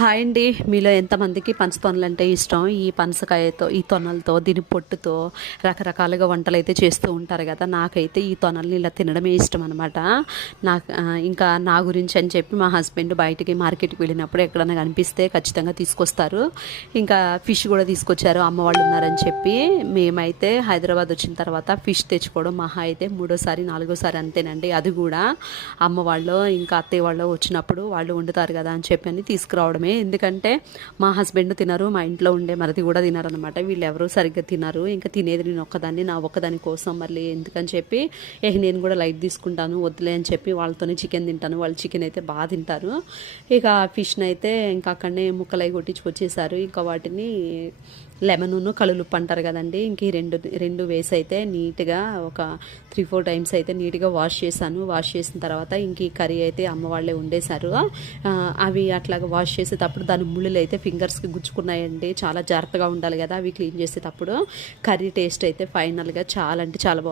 Hi అండి. మీలో ఎంతమందికి పనస తొనలంటే ఇష్టం? ఈ పనసకాయతో, ఈ తొనలతో, దీని పొట్టుతో రకరకాలుగా వంటలైతే చేస్తూ ఉంటారు కదా! నాకైతే ఈ తొనల్ని ఇలా తినడమే ఇష్టం అనమాట. ఇంకా నా గురించి అని చెప్పి మా హస్బెండ్ బయటికి మార్కెట్‌కి వెళ్ళినప్పుడు ఎక్కడైనా కనిపిస్తే ఖచ్చితంగా తీసుకొస్తారు. ఇంకా ఫిష్ కూడా తీసుకొచ్చారు అమ్మ వాళ్ళు ఉన్నారని చెప్పి. మేమైతే హైదరాబాద్ వచ్చిన తర్వాత ఫిష్ తెచ్చుకోవడం మహా అయితే మూడోసారి, నాలుగోసారి అంతేనండి. అది కూడా అమ్మ వాళ్ళు, ఇంకా అత్తయ్య వాళ్ళు వచ్చినప్పుడు వాళ్ళు వండుతారు కదా అని చెప్పి తీసుకురావడమే. ఎందుకంటే మా హస్బెండ్ తినరు, మా ఇంట్లో ఉండే మరిది కూడా తినరనమాట. వీళ్ళెవరూ సరిగ్గా తినరు. ఇంకా తినేది నేను ఒక్కదాన్ని, నా ఒక్కదాని కోసం మళ్ళీ ఎందుకని చెప్పి నేను కూడా లైట్ తీసుకుంటాను, వద్దులే అని చెప్పి వాళ్ళతోనే చికెన్ తింటాను. వాళ్ళు చికెన్ అయితే బాగా తింటారు. ఇక ఫిష్ని అయితే ఇంకా అక్కడనే ముక్కలై కొట్టించుకొచ్చేసారు. ఇంకా వాటిని లెమను కలులుప్పు అంటారు కదండి, ఇంక ఈ రెండు రెండు వేసి అయితే నీట్గా ఒక 3-4 టైమ్స్ అయితే నీట్గా వాష్ చేశాను. వాష్ చేసిన తర్వాత ఇంక ఈ కర్రీ అయితే అమ్మ వాళ్ళే వండేశారు. అవి అట్లాగా వాష్ చేసేటప్పుడు దాని ముళ్ళులు అయితే ఫింగర్స్కి గుచ్చుకున్నాయండి. చాలా జాగ్రత్తగా ఉండాలి కదా అవి క్లీన్ చేసేటప్పుడు. కర్రీ టేస్ట్ అయితే ఫైనల్గా చాలా అంటే చాలా బాగుంది.